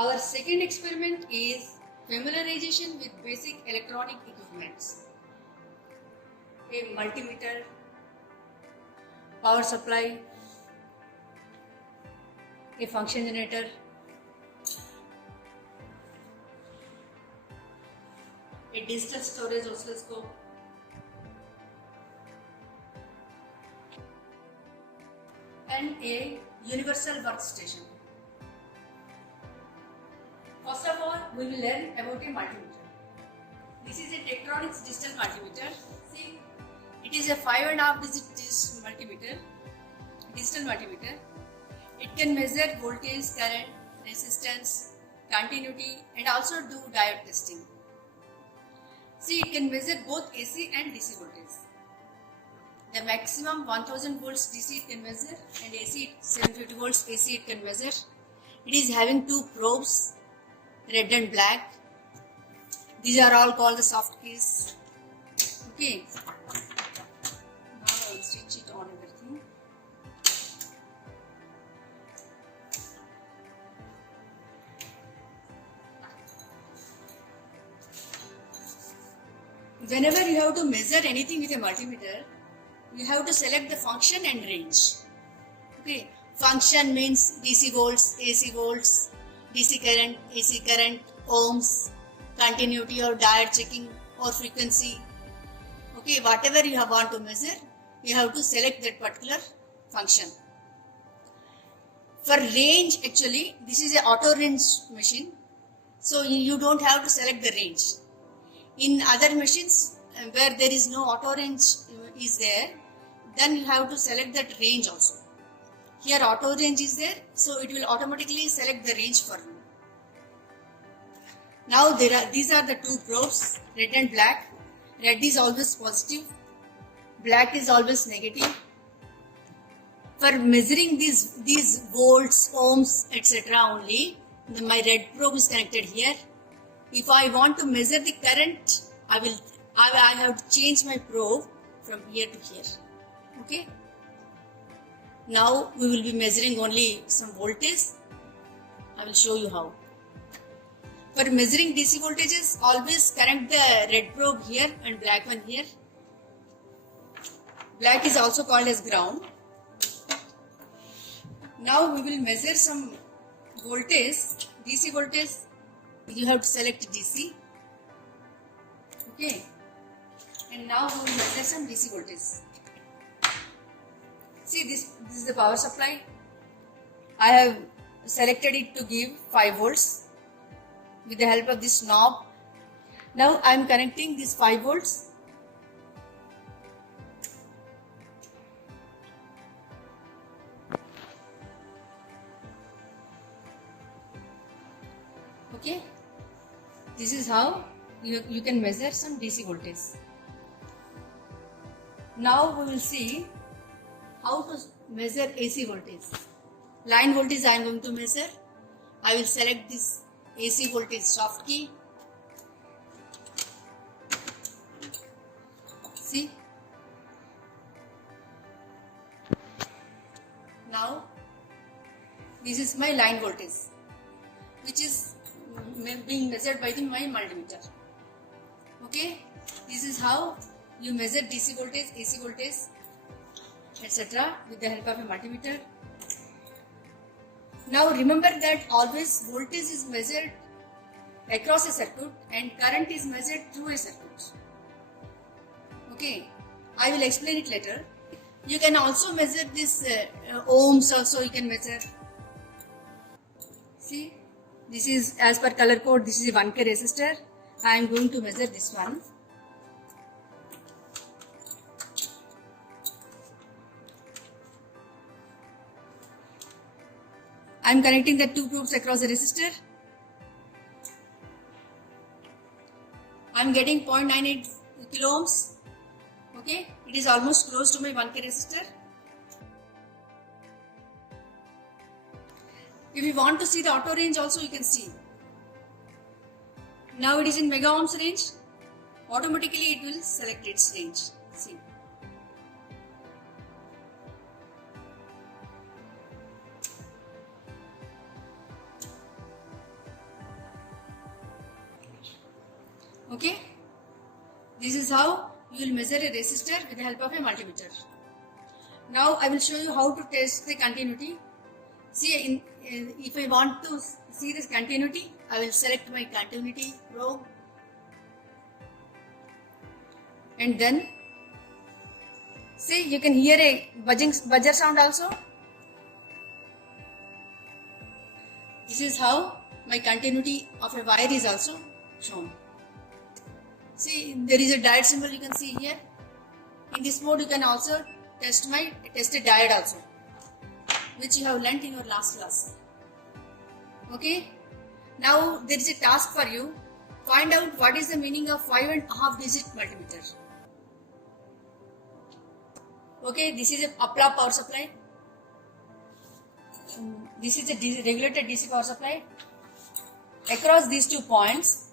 Our second experiment is familiarization with basic electronic equipments. A multimeter, power supply, a function generator, a digital storage oscilloscope, and a universal workstation. First of all, we will learn about a multimeter. This is a Tektronix digital multimeter. See, it is a 5.5 digit multimeter, digital multimeter. It can measure voltage, current, resistance, continuity, and also do diode testing. See, it can measure both AC and DC voltage. The maximum 1000 volts DC it can measure, and AC 750 volts AC it can measure. It is having two probes, red and black. These are all called the soft keys. Okay. Now I will switch it on everything. Whenever you have to measure anything with a multimeter, you have to select the function and range. Okay. Function means DC volts, AC volts, DC current, AC current, ohms, continuity or diode checking or frequency. Okay, whatever you want to measure, you have to select that particular function. For range, actually, this is an auto range machine, so you don't have to select the range. In other machines where there is no auto range is there, then you have to select that range also. Here auto range is there, so it will automatically select the range for you. Now these are the two probes, red and black. Red is always positive, black is always negative. For measuring these volts, ohms, etc. only, my red probe is connected here. If I want to measure the current, I have to change my probe from here to here. Okay. Now we will be measuring only some voltage. I will show you how. For measuring DC voltages, always connect the red probe here and black one here. Black is also called as ground. Now we will measure some voltage, DC voltage. You have to select DC. Okay. And now we will measure some DC voltage. See, this is the power supply. I have selected it to give 5 volts with the help of this knob. Now I am connecting this 5 volts. Okay. This is how you can measure some DC voltage. Now we will see how to measure AC voltage. Line voltage I am going to measure. I will select this AC voltage soft key. See. Now this is my line voltage, which is being measured by my multimeter. Okay. This is how you measure DC voltage, AC voltage, etc. with the help of a multimeter. Now remember that always voltage is measured across a circuit and current is measured through a circuit. Okay, I will explain it later. You can also measure this ohms also you can measure. See, this is as per color code, this is a 1K resistor. I am going to measure this one. I am connecting the two probes across the resistor. I am getting 0.98 kilo ohms. Okay, it is almost close to my 1K resistor. If you want to see the auto range also, you can see. Now it is in mega ohms range. Automatically it will select its range. See. Okay, this is how you will measure a resistor with the help of a multimeter. Now I will show you how to test the continuity. See, if I want to see this continuity, I will select my continuity probe, and then see, you can hear a buzzer sound also. This is how my continuity of a wire is also shown. See, there is a diode symbol you can see here. In this mode, you can also test a diode also, which you have learnt in your last class. Okay. Now there is a task for you. Find out what is the meaning of 5.5 digit multimeter. Okay, this is a Apla power supply. This is a regulated DC power supply. Across these 2 points,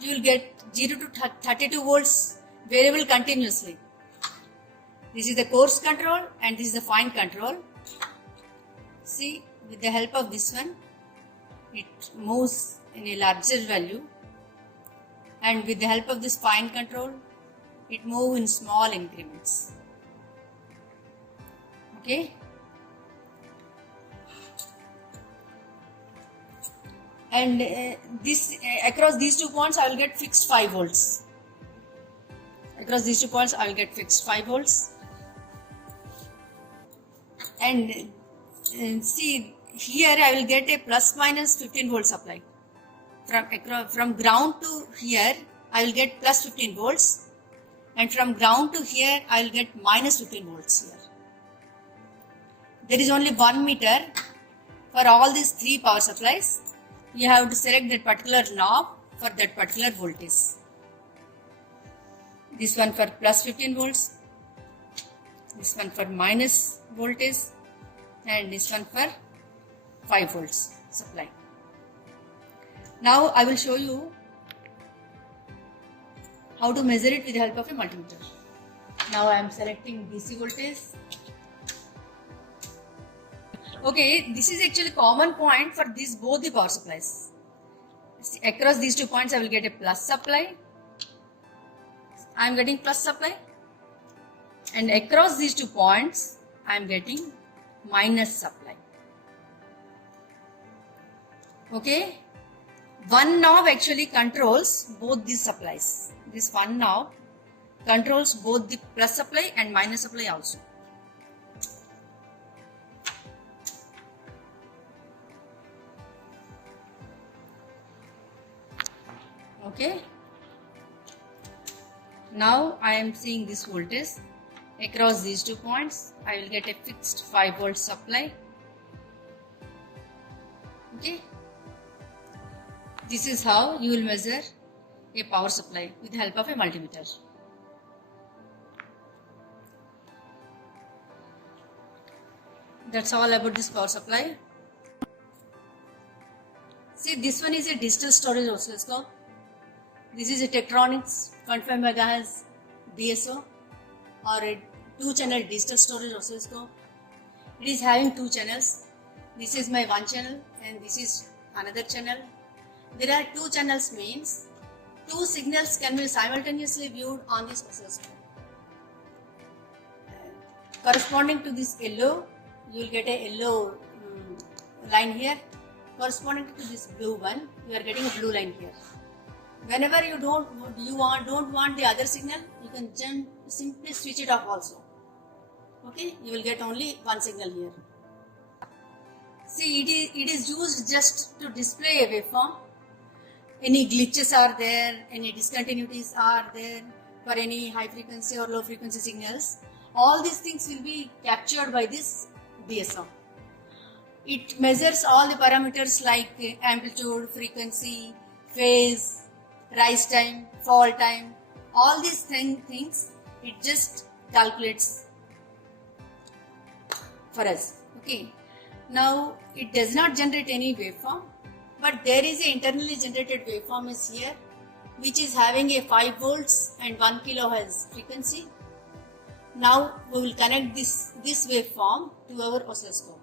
you will get 0 to 32 volts variable continuously. This is the coarse control and this is the fine control. See, with the help of this one, it moves in a larger value, and with the help of this fine control, it moves in small increments. Okay. And across these 2 points, I will get fixed 5 volts. Across these 2 points, I will get fixed 5 volts. And see, here I will get a plus minus 15 volt supply. From ground to here, I will get plus 15 volts. And from ground to here, I will get minus 15 volts here. There is only 1 meter for all these 3 power supplies. You have to select that particular knob for that particular voltage. This one for plus 15 volts, this one for minus voltage, and this one for 5 volts supply. Now I will show you how to measure it with the help of a multimeter. Now I am selecting DC voltage. Okay, this is actually common point for both the power supplies. Across these 2 points, I will get a plus supply. I am getting plus supply. And across these 2 points, I am getting minus supply. Okay. One knob actually controls both these supplies. This one knob controls both the plus supply and minus supply also. Okay. Now I am seeing this voltage across these 2 points. I will get a fixed 5 volt supply. Okay. This is how you will measure a power supply with the help of a multimeter. That's all about this power supply. See, this one is a digital storage oscilloscope. This is a Tektronix 25 MHz DSO or a 2-channel digital storage oscilloscope. It is having 2 channels. This is my 1 channel and this is another channel. There are 2 channels means 2 signals can be simultaneously viewed on this oscilloscope. Corresponding to this yellow, you will get a yellow line here. Corresponding to this blue one, you are getting a blue line here. Whenever you don't want the other signal, you can simply switch it off also. Okay, you will get only 1 signal here. See, it is used just to display a waveform. Any glitches are there, any discontinuities are there for any high frequency or low frequency signals. All these things will be captured by this DSO. It measures all the parameters like amplitude, frequency, phase, rise time, fall time, all these things it just calculates for us. Okay. Now it does not generate any waveform, but there is a internally generated waveform is here, which is having a 5 volts and 1 kilohertz frequency. Now we will connect this waveform to our oscilloscope.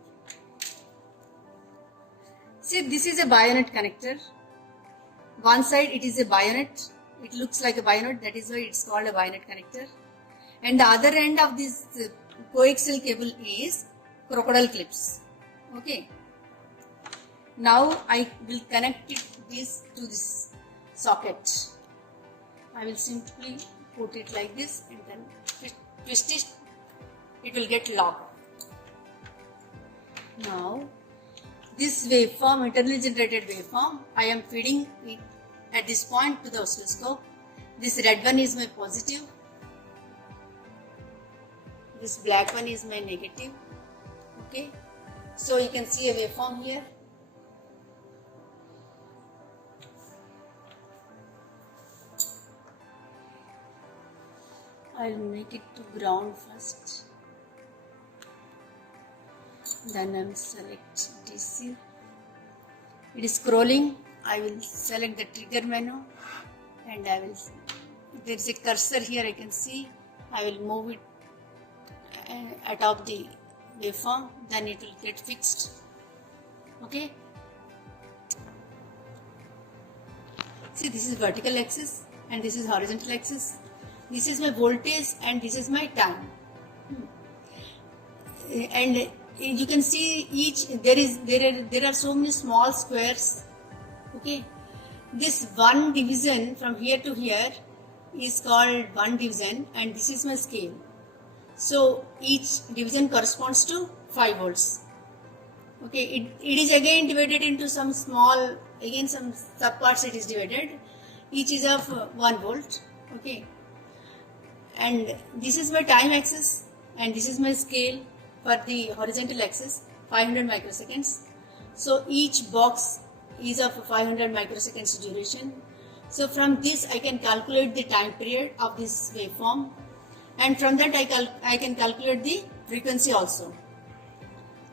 See, this is a bayonet connector. One side it is a bayonet it looks like a binode, that is why it's called a binode connector. And the other end of this coaxial cable is crocodile clips. Okay. Now I will connect this to this socket. I will simply put it like this and then twist it. It will get locked. Now this waveform, internally generated waveform, I am feeding it at this point to the oscilloscope. This red one is my positive. This black one is my negative. Okay. So you can see a waveform here. I'll make it to ground first. Then I will select DC. It is scrolling. I will select the trigger menu and I will, there is a cursor here I can see. I will move it atop the waveform, then it will get fixed. Okay. See, this is vertical axis and this is horizontal axis. This is my voltage and this is my time. And you can see each there are so many small squares. Okay, this one division from here to here is called one division, and this is my scale. So each division corresponds to 5 volts. Okay, it is again divided into some small, again some subparts it is divided. Each is of 1 volt. Okay, and this is my time axis and this is my scale for the horizontal axis, 500 microseconds. So each box is of 500 microseconds duration. So from this I can calculate the time period of this waveform, and from that I can calculate the frequency also.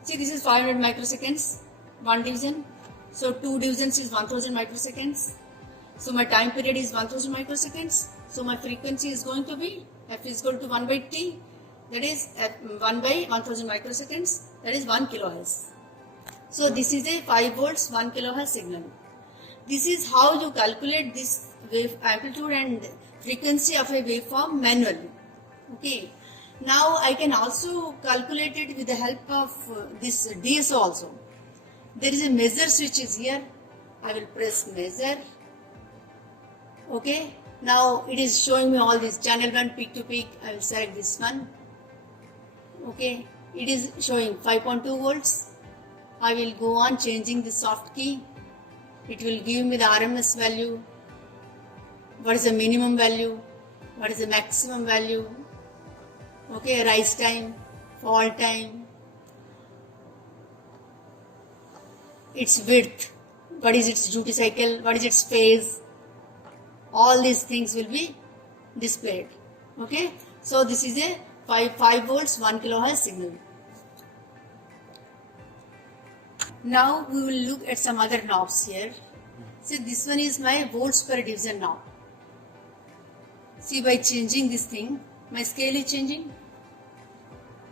See, this is 500 microseconds, one division. So 2 divisions is 1000 microseconds. So my time period is 1000 microseconds. So my frequency is going to be F is equal to 1 by T, that is 1 by 1000 microseconds, that is 1 kilohertz. So this is a 5 volts 1 kilohertz signal. This is how you calculate this wave amplitude and frequency of a waveform manually. Okay. Now I can also calculate it with the help of this DSO also. There is a measure switch is here. I will press measure. Okay. Now it is showing me all this channel 1 peak to peak. I will select this one. Okay. It is showing 5.2 volts. I will go on changing the soft key. It will give me the RMS value. What is the minimum value? What is the maximum value? Okay, rise time, fall time, its width, what is its duty cycle, what is its phase. All these things will be displayed. Okay, so this is a 5 volts 1 kilohertz signal. Now we will look at some other knobs here. See, this one is my volts per division knob. See, by changing this thing, my scale is changing.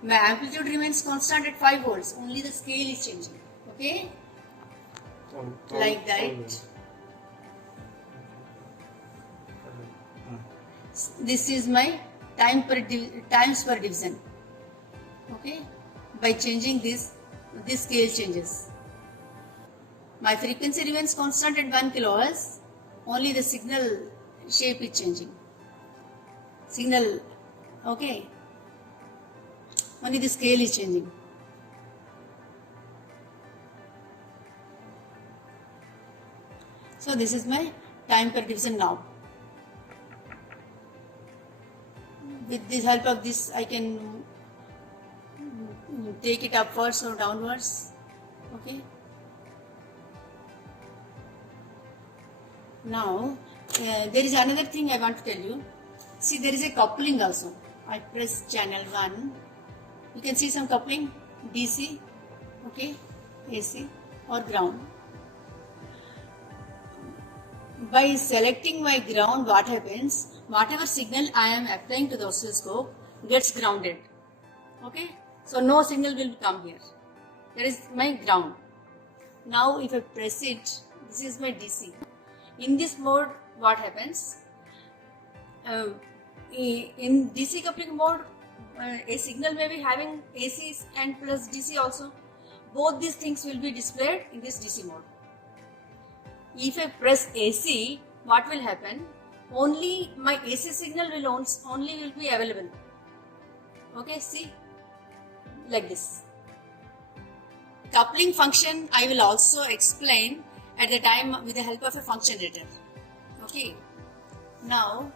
My amplitude remains constant at 5 volts. Only the scale is changing. Okay? Like that. This is my times per division. Okay? By changing this scale changes. My frequency remains constant at 1 kilohertz. Only the signal shape is changing. Signal, okay? Only the scale is changing. So this is my time per division knob. With the help of this, I can take it upwards or downwards. Okay. Now, there is another thing I want to tell you. See, there is a coupling also. I press channel 1. You can see some coupling, DC, okay, AC or ground. By selecting my ground, what happens? Whatever signal I am applying to the oscilloscope gets grounded. Okay, so no signal will come here. That is my ground. Now if I press it, this is my DC. In this mode, what happens? in DC coupling mode, a signal may be having AC and plus DC also. Both these things will be displayed in this DC mode. If I press AC, what will happen? Only my AC signal will only will be available. Okay, see, like this. Coupling function I will also explain at the time with the help of a function generator. Okay. Now,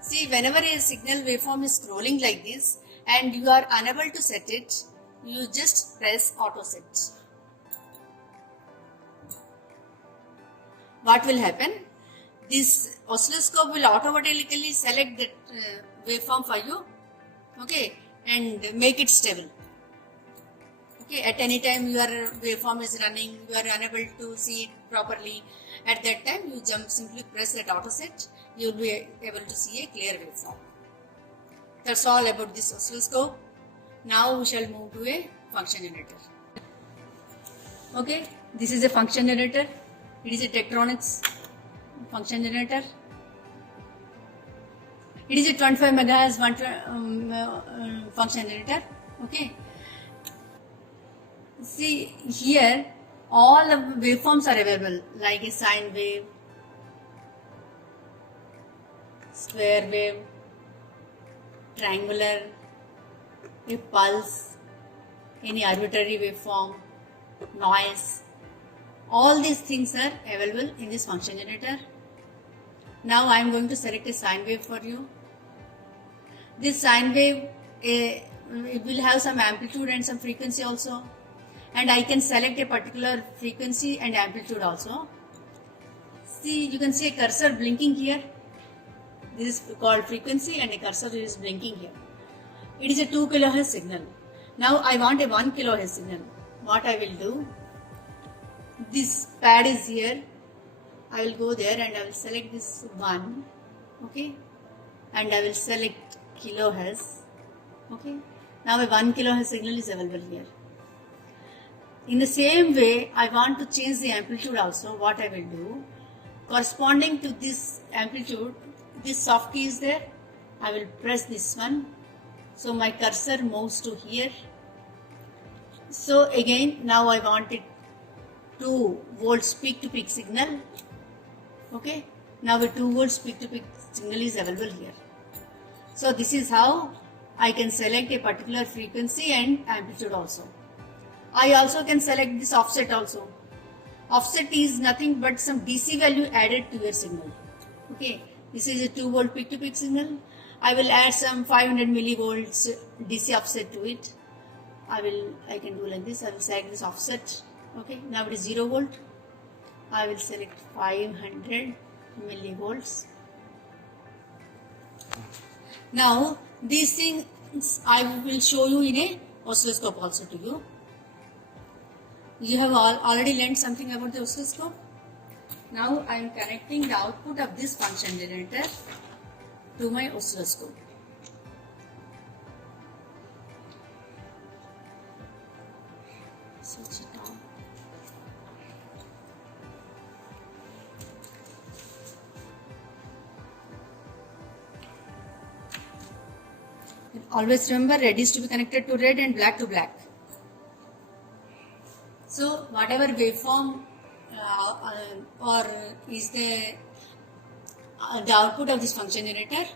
see, whenever a signal waveform is scrolling like this and you are unable to set it, you just press auto set. What will happen? This oscilloscope will automatically select that waveform for you, okay, and make it stable. Okay, at any time your waveform is running, you are unable to see it properly. At that time, you simply press that auto set, you will be able to see a clear waveform. That's all about this oscilloscope. Now we shall move to a function generator. Okay, this is a function generator. It is a Tektronix function generator. It is a 25 MHz function generator. Okay. See here, all the waveforms are available, like a sine wave, square wave, triangular, a pulse, any arbitrary waveform, noise. All these things are available in this function generator. Now I am going to select a sine wave for you. This sine wave, it will have some amplitude and some frequency also. And I can select a particular frequency and amplitude also. See, you can see a cursor blinking here. This is called frequency and a cursor is blinking here. It is a 2 kHz signal. Now I want a 1 kHz signal. What I will do? This pad is here. I will go there and I will select this 1. Okay. And I will select kilohertz. Okay. Now a 1 kHz signal is available here. In the same way, I want to change the amplitude also. What I will do, corresponding to this amplitude, this soft key is there. I will press this one. So my cursor moves to here. So again, now I want it 2 volts peak to peak signal. Okay. Now a 2 volts peak to peak signal is available here. So this is how I can select a particular frequency and amplitude also. I also can select this offset also. Offset is nothing but some DC value added to your signal. Okay, this is a 2 volt peak to peak signal. I will add some 500 millivolts DC offset to it. I can do like this. I will select this offset. Okay, now it is 0 volt. I will select 500 millivolts. Now these things I will show you in a oscilloscope also to you. You have already learned something about the oscilloscope. Now I am connecting the output of this function generator to my oscilloscope. Switch it on. Always remember, red is to be connected to red and black to black. So whatever waveform or is the output of this function generator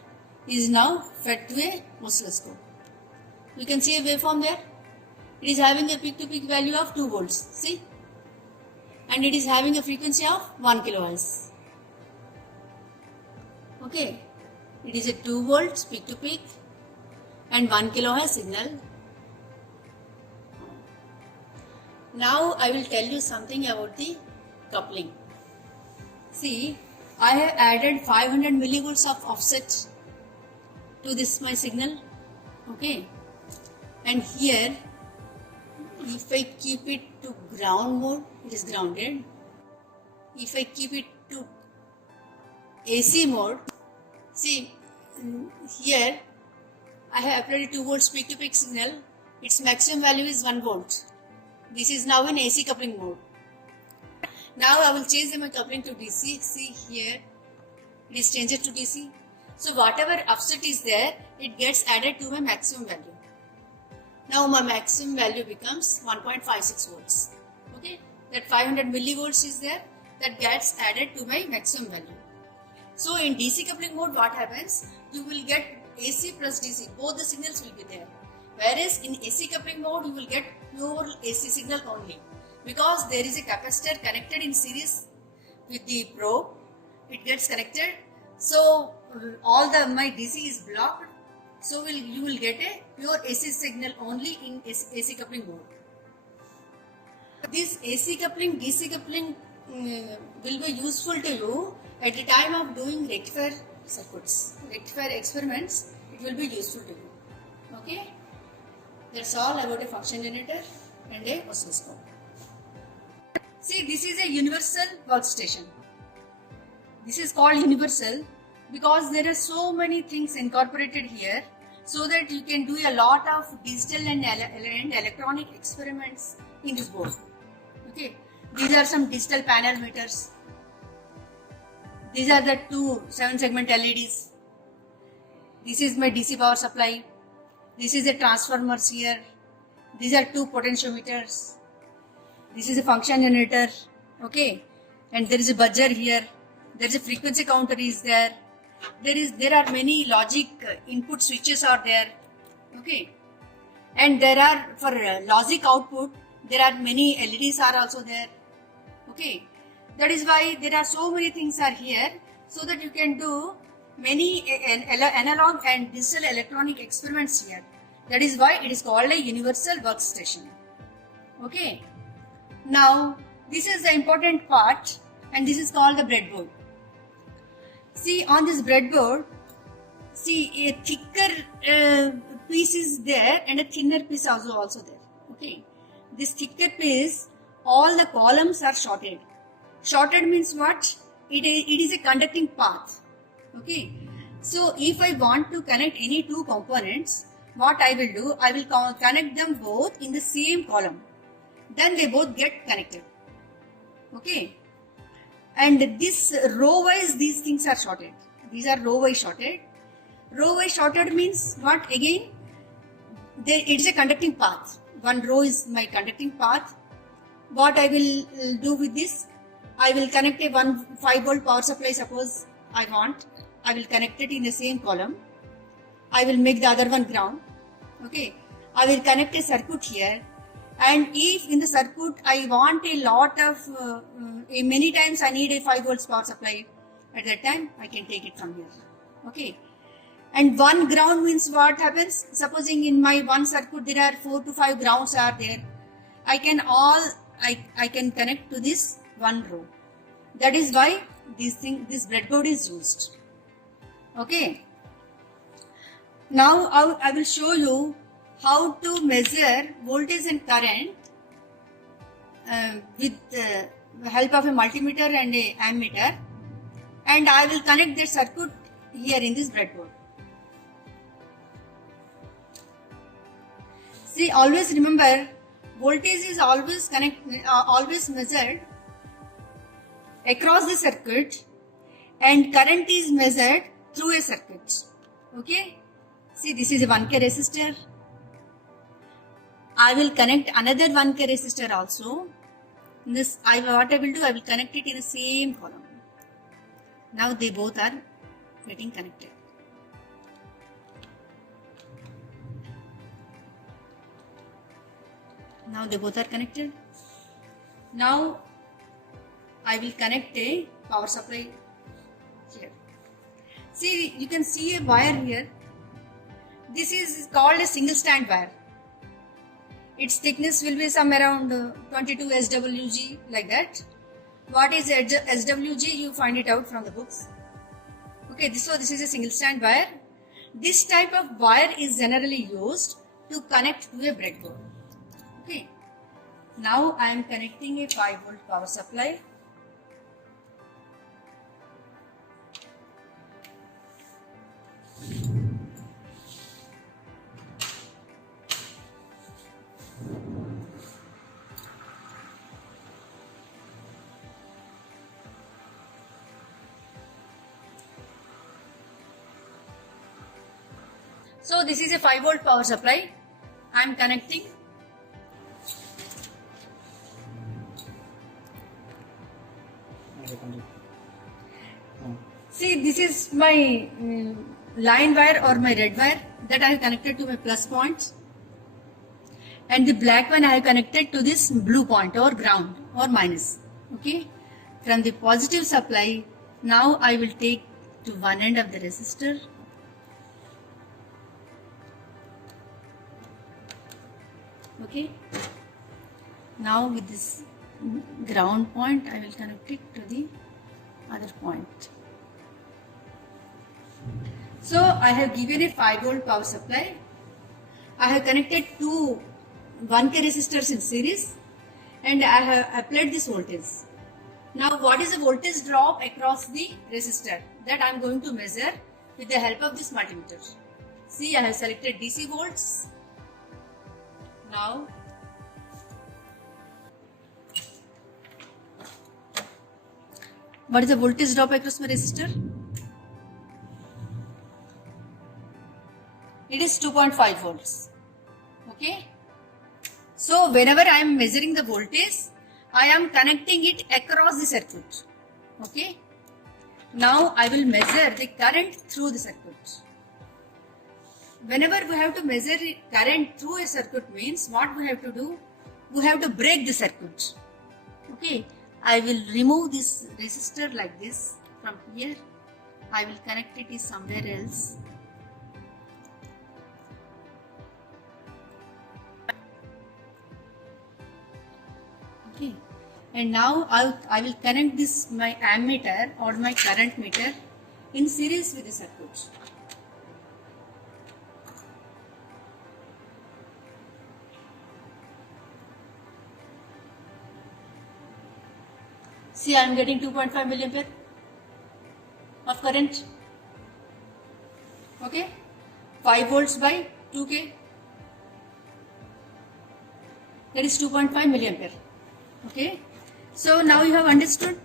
is now fed to a oscilloscope. You can see a waveform there. It is having a peak to peak value of 2 volts. See, and it is having a frequency of 1 kilohertz. Okay, it is a 2 volts peak to peak and 1 kilohertz signal. Now I will tell you something about the coupling. See, I have added 500 millivolts of offset to this my signal. Okay, and here if I keep it to ground mode, it is grounded. If I keep it to AC mode, see here I have applied a 2 volts peak to peak signal. Its maximum value is 1 volt. This is now in AC coupling mode. Now I will change my coupling to DC. See here, it is changed to DC. So whatever offset is there, it gets added to my maximum value. Now my maximum value becomes 1.56 volts. Okay, that 500 millivolts is there, that gets added to my maximum value. So in DC coupling mode, what happens? You will get AC plus DC, both the signals will be there. Whereas in AC coupling mode, you will get pure AC signal only, because there is a capacitor connected in series with the probe. It gets connected, so all my DC is blocked. So you will get a pure AC signal only in AC coupling mode. This AC coupling, DC coupling will be useful to you at the time of doing rectifier circuits, rectifier experiments. It will be useful to you. Okay, that's all about a function generator and a oscilloscope. See, this is a universal workstation. This is called universal because there are so many things incorporated here, so that you can do a lot of digital and electronic experiments in this board. Okay, these are some digital panel meters. These are the two 7-segment LEDs. This is my DC power supply. This is a transformers here. These are two potentiometers. This is a function generator. Okay, and there is a buzzer here. There is a frequency counter is there. There are many logic input switches are there. Okay, and there are for logic output, there are many LEDs are also there. Okay, that is why there are so many things are here, so that you can do many analog and digital electronic experiments here. That is why it is called a universal workstation. Okay, now this is the important part, and this is called the breadboard. See, on this breadboard, see, a thicker piece is there and a thinner piece also there. Okay, this thicker piece, all the columns are shorted. Shorted means what? It is a conducting path. Okay, so if I want to connect any two components, what I will do, I will connect them both in the same column. Then they both get connected. Okay, and this row wise, these things are shorted. These are row wise shorted. Row wise shorted means what? Again, it's a conducting path. One row is my conducting path. What I will do with this? I will connect a 5-volt power supply, suppose I want. I will connect it in the same column. I will make the other one ground. Okay, I will connect a circuit here. And if in the circuit I want a lot of, many times I need a 5 volts power supply, at that time I can take it from here. Okay, and one ground means what happens? Supposing in my one circuit there are 4 to 5 grounds are there, I can connect to this one row. That is why this breadboard is used. Okay, now I will show you how to measure voltage and current with the help of a multimeter and a ammeter, and I will connect the circuit here in this breadboard. See, always remember, voltage is always measured across the circuit, and current is measured through a circuit. Okay, see, this is a 1K resistor. I will connect another 1K resistor also. What I will do, I will connect it in the same column. Now they both are getting connected. Now they both are connected. Now I will connect a power supply here. See, you can see a wire here. This is called a single strand wire. Its thickness will be some around 22 SWG, like that. What is SWG? You find it out from the books. Okay, this is a single strand wire. This type of wire is generally used to connect to a breadboard. Okay, now I am connecting a 5-volt power supply. So this is a 5 volt power supply. I am connecting. See, this is my line wire or my red wire that I have connected to my plus point, and the black one I have connected to this blue point or ground or minus. Okay, from the positive supply, now I will take to one end of the resistor. Okay, now with this ground point I will connect it to the other point. So I have given a 5 volt power supply. I have connected two 1K resistors in series and I have applied this voltage. Now what is the voltage drop across the resistor? That I am going to measure with the help of this multimeter. See, I have selected DC volts. Now what is the voltage drop across my resistor? It is 2.5 volts. Okay. So whenever I am measuring the voltage, I am connecting it across the circuit. Okay. Now I will measure the current through the circuit. Whenever we have to measure current through a circuit means what we have to do? We have to break the circuit. Okay. I will remove this resistor like this from here. I will connect it somewhere else. Okay, and now I will connect this my ammeter or my current meter in series with the circuit. See, I am getting 2.5 milliampere of current. Okay, 5 volts by 2K, that is 2.5 milliampere. Okay, so now you have understood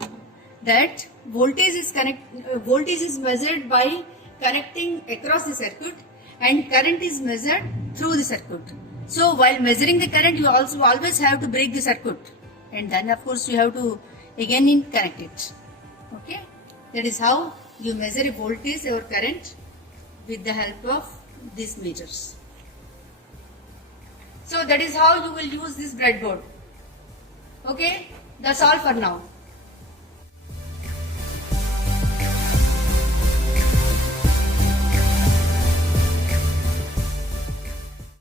that voltage is measured by connecting across the circuit and current is measured through the circuit. So while measuring the current, you also always have to break the circuit, and then of course you have to again connect it. Okay, that is how you measure a voltage or current with the help of these meters. So that is how you will use this breadboard. Okay, that's all for now.